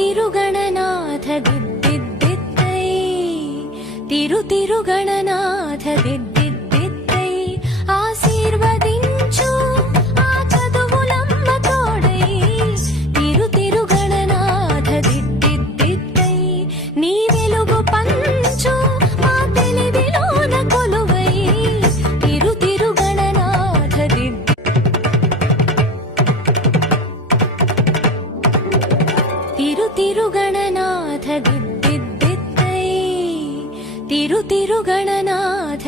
తిరుగణనాథ దిద్దిద్దిద్దై తిరుగణనాథ దిద్దిద్దిద్దై ఆశీర్వదించు ఆ చదువులమ్మ తోడై తిరుగణనాథ దిద్దిద్దిద్దై నీ వెలుగు పంచు మా తెలివిలోన కొలువై తిరుగణనాథ తిరుగణనాథ దిద్దిద్దిద్దై తిరుగణనాథ